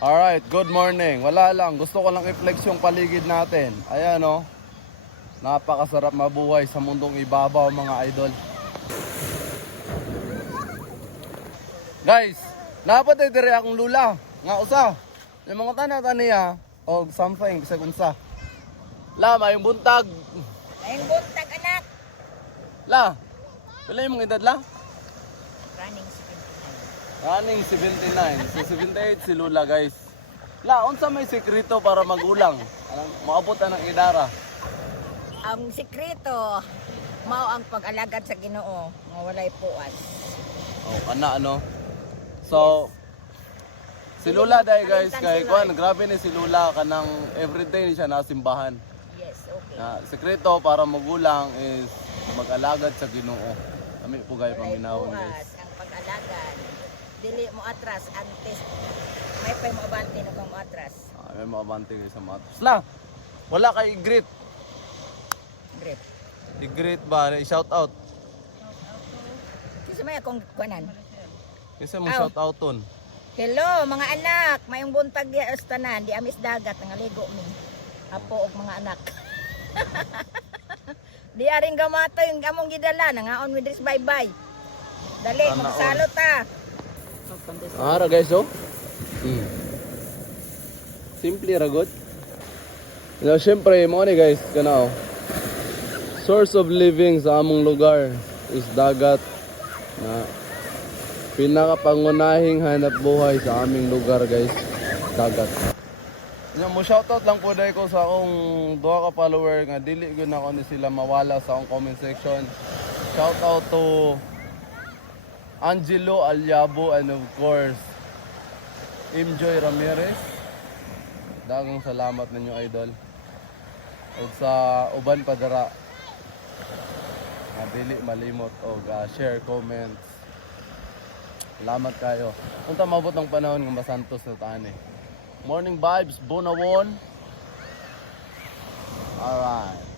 Alright, good morning. Wala lang, gusto ko lang i-flex yung paligid natin. Ayan oh. Napakasarap mabuhay sa mundong ibabaw mga idol. Guys, napatay dire akong lula. Nga usa. Yung mga tanan niya o something sa kunsa. La, may buntag. Ayun buntag anak. La. Pila yung mga edad la? Running 79. Running 79. Si 78 si Lula guys. La, unsa may sekreto para magulang? Anong maabot na ng idara? Ang sikreto, mao ang pag-alagad sa Ginoo nga walay puas. Oh, kana ano? So, si Lula dahil guys, kay kuan, grabe ni si Lula kanang everyday ni siya nasimbahan. Yes, okay. Na sekreto para magulang is mag-alagad sa Ginoo. Kami po gay Walay paminawon guys. ang pag-alagad. Dili mo atras antes may pa mo abante na kang mo atras. Ah, may mabante guys sa mga. La, wala kay i-greet. Grip. I-greet ba? I-shout out. Kasi may akong kuanan. Kasi mo Aw. shout outon. Hello mga anak, mayong buntag di sa tanan, di amis dagat nangaligo mi. Apo og mga anak. di aring gamato yung among gidala nangaon mi dris bye-bye. Dali, Sana magsalo ta. Guys oh. Mm. Simple ra good. Now, syempre, mo ni guys, kana oh. Source of living sa among lugar is dagat na pinakapangunahing hanap buhay sa aming lugar guys, dagat. Nya mo shoutout lang po dahil ko sa akong duha ka follower nga dili gyud na ko ni sila mawala sa akong comment section. Shoutout to Angelo Alyabo and of course Imjoy Ramirez. Dagang salamat ninyo idol. O sa uban padara nga dili malimot og ah, share comments. Salamat kayo. Unta mabot ng panahon nga masantos na tani. Morning vibes, Bonawon. Alright.